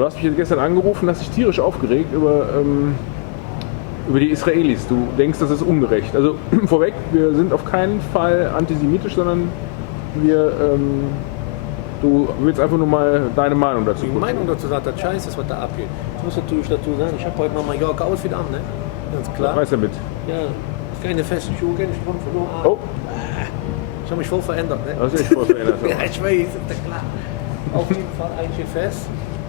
Du hast mich jetzt gestern angerufen, hast dich tierisch aufgeregt über die Israelis. Du denkst, das ist ungerecht. Also vorweg, wir sind auf keinen Fall antisemitisch, sondern du willst einfach nur mal deine Meinung dazu. Die Meinung dazu sagt, das Scheiß ist, was da abgeht. Ich muss natürlich dazu sagen, ich habe heute noch Mallorca-Outfit an, ne? Ganz klar. Was damit? Ja, keine festen Schuhe, keine Strümpfe, nur Arme. Oh. Ich habe mich voll verändert, ne? Das ist echt voll verändert. Ja, ich weiß, ist ja klar. Auf jeden Fall eigentlich fest.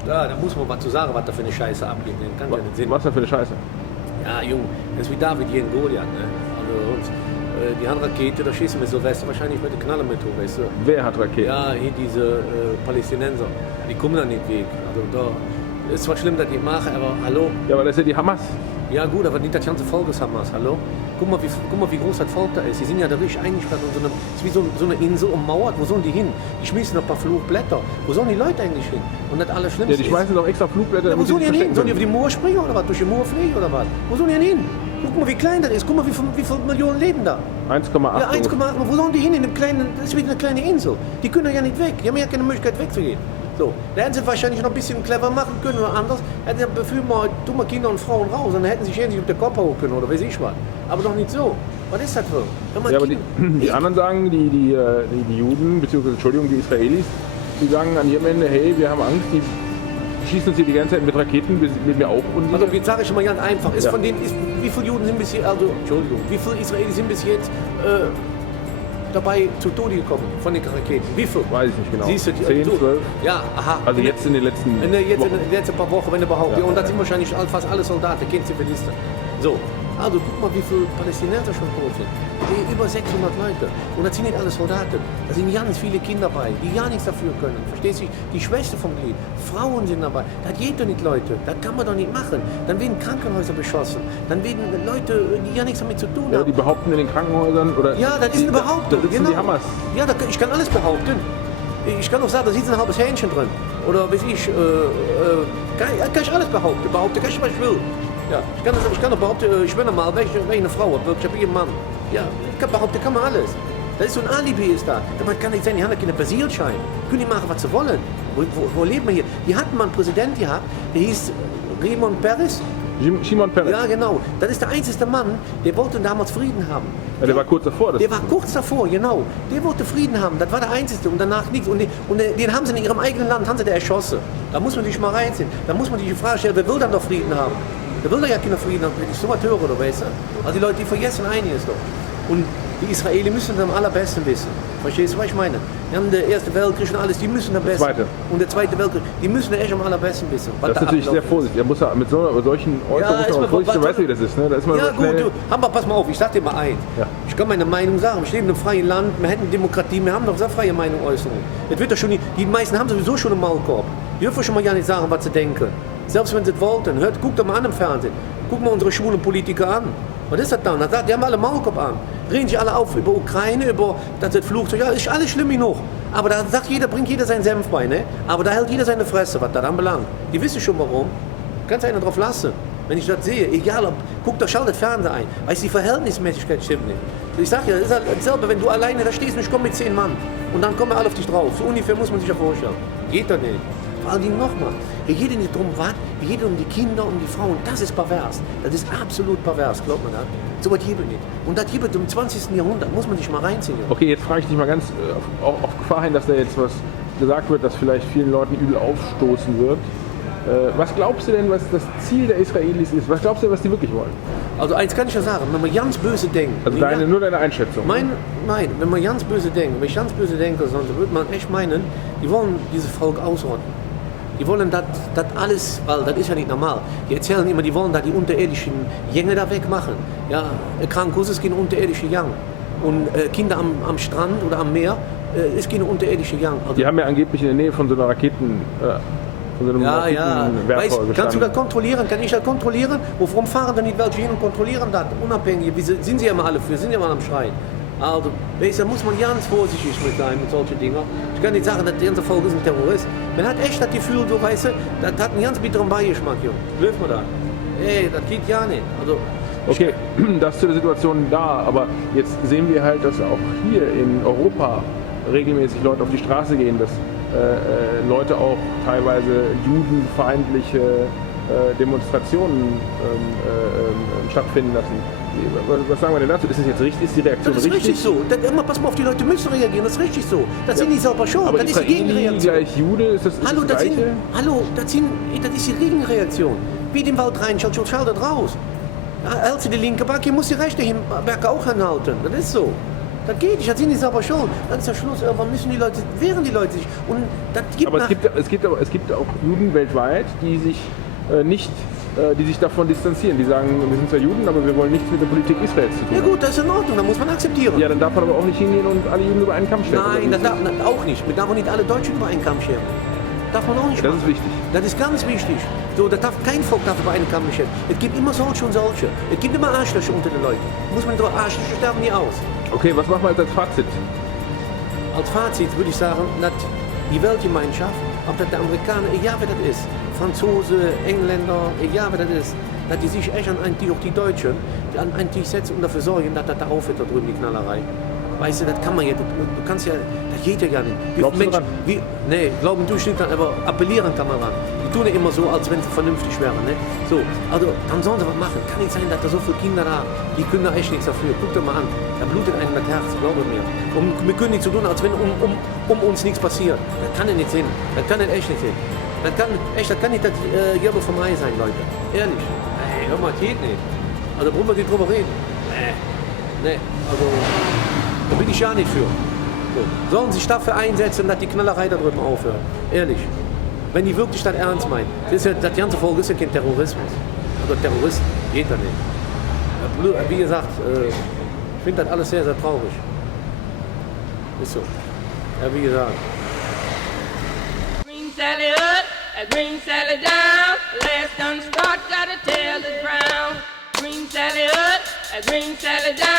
Ja, da muss man was zu sagen, was da für eine Scheiße abgeht. Ne? Kann ja nicht Sinn. Was denn für eine Scheiße? Ja, Junge, das ist wie David gegen Goliath, ne? Also und, die Handrakete, da schießen wir Silvester wahrscheinlich mit der Knalle mit, weißt du? Wer hat Raketen? Ja, hier diese Palästinenser, die kommen da nicht weg. Also da ist zwar schlimm, dass die machen, aber hallo? Ja, aber das ist ja die Hamas. Ja gut, aber nicht das ganze Volk ist Hamas, hallo? Guck mal, wie groß das Volk da ist. Die sind ja da richtig eingesperrt und ist wie so eine Insel ummauert. Wo sollen die hin? Die schmeißen ein paar Flugblätter. Wo sollen die Leute eigentlich hin? Und das Allerschlimmste Ja, die schmeißen doch extra Flugblätter. Ja, wo sollen die denn hin? Sollen die auf die Mauer springen oder was? Durch die Mauer fliegen oder was? Wo sollen die denn hin? Guck mal, wie klein das ist. Guck mal, wie viele Millionen leben da. 1,8. Ja, 1,8. Wo sollen die hin? In einem kleinen, das ist wie eine kleine Insel. Die können ja nicht weg. Die haben ja keine Möglichkeit wegzugehen. So, da hätten sie wahrscheinlich noch ein bisschen clever machen können oder anders. Hätten sie befüllen mal dumme Kinder und Frauen raus und dann hätten sie sich auf den Kopf hauen können oder weiß ich was. Aber doch nicht so. Was ist das für? Ja, aber die anderen sagen, die Juden, beziehungsweise Entschuldigung, die Israelis, die sagen an ihrem Ende, hey, wir haben Angst, die schießen uns hier die ganze Zeit mit Raketen, mit mir auch. Und also jetzt sage ich schon mal ganz einfach, ist von denen, wie viele Juden sind bis hier, also Entschuldigung, wie viele Israelis sind bis jetzt dabei zu Tode gekommen von den Raketen? Wie viel? Weiß ich nicht genau. Siehst du, 10, 12? Ja, aha. Also jetzt in den letzten Wochen. In den letzten paar Wochen, wenn überhaupt. Ja, und das sind wahrscheinlich fast alle Soldaten, keine Zivilisten. So, also guck mal, wie viele Palästinenser schon tot sind. Über 600 Leute. Und das sind nicht alle Soldaten. Da sind ganz viele Kinder dabei, die ja nichts dafür können. Verstehst du? Die Schwester vom Glied. Frauen sind dabei. Das geht doch nicht, Leute. Das kann man doch nicht machen. Dann werden Krankenhäuser beschossen. Dann werden Leute, die ja nichts damit zu tun haben. Ja, die behaupten in den Krankenhäusern oder. Ja, das ist eine Behauptung. Da sitzen die Hamas. Ja, ich kann alles behaupten. Ich kann auch sagen, da sitzt ein halbes Hähnchen drin. Oder weiß ich, kann ich alles behaupten. Behaupten kann ich, was ich will. Ja, ich kann doch behaupten, ich bin normal, wenn ich eine Frau habe, ich habe hier einen Mann. Ja, ich kann behaupten, kann man alles. Da ist so ein Alibi ist da. Man kann nicht sagen, die haben keine Basilschein. Können die machen, was sie wollen. Wo leben wir hier? Die hatten mal einen Präsident gehabt, der hieß Shimon Peres. Shimon Peres. Ja, genau. Das ist der einzige Mann, der wollte damals Frieden haben. Ja, der war kurz davor. Der war kurz davor, genau. Der wollte Frieden haben. Das war der Einzige und danach nichts. Und den haben sie in ihrem eigenen Land erschossen. Da muss man sich mal reinziehen. Da muss man sich die Frage stellen, wer will dann doch Frieden haben? Der will doch ja keine Frieden haben, wenn ich so was höre, oder weißt du? Also die Leute, die vergessen einiges doch. Und die Israelis müssen das am allerbesten wissen. Verstehst du, was ich meine? Die haben den Ersten Weltkrieg und alles, die müssen am besten. Und der Zweite Weltkrieg, die müssen echt am allerbesten wissen. Das ist natürlich sehr vorsichtig. Er muss ja mit solchen Äußerungen muss man vorsichtig, weißt du, wie das ist, ne? Da ist man ja schnell. Gut, du, pass mal auf, ich sag dir mal ein. Ja. Ich kann meine Meinung sagen, wir leben in einem freien Land, wir hätten Demokratie, wir haben doch sehr freie Meinung äußern. Das wird doch schon die meisten haben sowieso schon einen Maulkorb. Die dürfen schon mal gar nicht sagen, was sie denken. Selbst wenn sie es wollten. Guck doch mal an im Fernsehen. Guck mal unsere schwulen Politiker an. Was ist das dann? Die haben alle Maulkorb an. Reden sich alle auf über Ukraine, über das Flugzeug. Ja, ist alles schlimm genug. Aber da bringt jeder seinen Senf bei. Ne? Aber da hält jeder seine Fresse, was das anbelangt. Die wissen schon warum. Kannst einer drauf lassen. Wenn ich das sehe, egal ob, guck doch, schau das Fernsehen ein. Weißt du, die Verhältnismäßigkeit stimmt nicht. Ich sag ja, das ist halt dasselbe, wenn du alleine da stehst und ich komme mit 10 Mann. Und dann kommen alle auf dich drauf. So ungefähr muss man sich ja vorstellen. Geht doch nicht. Vor allen Dingen nochmal, hier geht es nicht darum, was, hier geht es um die Kinder, um die Frauen. Das ist pervers. Das ist absolut pervers, glaubt man das? So was gibt es nicht. Und das gibt es im 20. Jahrhundert, muss man sich mal reinziehen. Okay, jetzt frage ich dich mal ganz auf Gefahr hin, dass da jetzt was gesagt wird, das vielleicht vielen Leuten übel aufstoßen wird. Was glaubst du denn, was das Ziel der Israelis ist? Was glaubst du, was die wirklich wollen? Also eins kann ich ja sagen, wenn man ganz böse denkt. Also nur deine Einschätzung? Nein, wenn man ganz böse denkt, wenn ich ganz böse denke, dann würde man echt meinen, die wollen dieses Volk ausrotten. Die wollen das alles, weil das ist ja nicht normal. Die erzählen immer, die wollen da die unterirdischen Gänge da wegmachen. Ja, Krankenhäuser gehen unterirdische Gang. Und Kinder am Strand oder am Meer, es gehen unterirdische Gang. Also die haben ja angeblich in der Nähe von so einer Raketen... Ja. Kannst du das kontrollieren? Kann ich das kontrollieren? Warum fahren dann nicht welche hin und kontrollieren das? Unabhängig, sind sie ja mal alle für, sind ja mal am Schreien. Also, da muss man ganz vorsichtig mit sein, mit solchen Dingen. Ich kann nicht sagen, dass der ganze Volk ist ein Terrorist. Man hat echt das Gefühl, so, weißt du, das hat einen ganz bitteren Beigeschmack, Junge. Läuft man da? Ey, das geht ja nicht. Also, okay, das ist zu der Situation da, aber jetzt sehen wir halt, dass auch hier in Europa regelmäßig Leute auf die Straße gehen, dass Leute auch teilweise judenfeindliche Demonstrationen stattfinden lassen. Was sagen wir denn dazu? Ist das jetzt richtig? Ist die Reaktion richtig? Das ist richtig so. Immer, pass mal auf, die Leute müssen reagieren, das ist richtig so. Das sind die sauber schon. Aber das ist die Gegenreaktion. gleich Jude, ist das Hallo, das Gleiche? das ist die Gegenreaktion. Wie den Wald rein, schaut da raus. Hältst du die linke Backe, muss die rechte Backe auch anhalten. Das ist so. Das geht nicht, das sind die sauber schon. Dann ist der Schluss, irgendwann wehren die Leute sich. Und das gibt aber es gibt auch Juden weltweit, die sich davon distanzieren. Die sagen, wir sind zwar Juden, aber wir wollen nichts mit der Politik Israels zu tun. Ja gut, das ist in Ordnung, da muss man akzeptieren. Ja, dann darf man aber auch nicht hingehen und alle Juden über einen Kamm scheren. Nein, das darf auch nicht. Man darf auch nicht alle Deutschen über einen Kamm scheren. Darf man auch nicht Das machen. ist wichtig. Das ist ganz wichtig. So, kein Volk darf über einen Kamm scheren. Es gibt immer solche und solche. Es gibt immer Arschlöcher unter den Leuten. Muss man drüber, Arschlöcher sterben nie aus. Okay, was machen wir jetzt als Fazit? Als Fazit würde ich sagen, dass die Weltgemeinschaft, ob das der Amerikaner, egal wer das ist, Franzose, Engländer, egal wer das ist, dass die sich echt auch die Deutschen, an einen Tisch setzen und dafür sorgen, dass das da aufhört, da drüben die Knallerei. Weißt du, das kann man ja, du kannst ja, das geht ja gar nicht. Glaubst du dran? Nee, glauben tue ich nicht, aber appellieren kann man ran. Die tun ja immer so, als wenn sie vernünftig wären. Ne? So, also dann sollen sie was machen. Kann nicht sein, dass da so viele Kinder da, die können da echt nichts dafür. Guck dir mal an, da blutet einem das Herz, glaube mir. Und wir können nicht so tun, als wenn um uns nichts passiert. Das kann ja nicht sein. Das kann ja echt nicht sein. Das kann nicht das Gelbe vom Ei sein, Leute. Ehrlich. Ey, hör mal, das geht nicht. Also worüber wir drüber reden. Nee, also da bin ich ja nicht für. So. Sollen sich dafür einsetzen, dass die Knallerei da drüben aufhört. Ehrlich. Wenn die wirklich das ernst meinen. Das ganze Volk ist ja kein Terrorismus. Also Terroristen geht da nicht. Wie gesagt, ich finde das alles sehr, sehr traurig. Ist so. Ja, wie gesagt. Green Sally up, green Sally down. Last done start, gotta tell the ground. Green Sally up, green Sally down.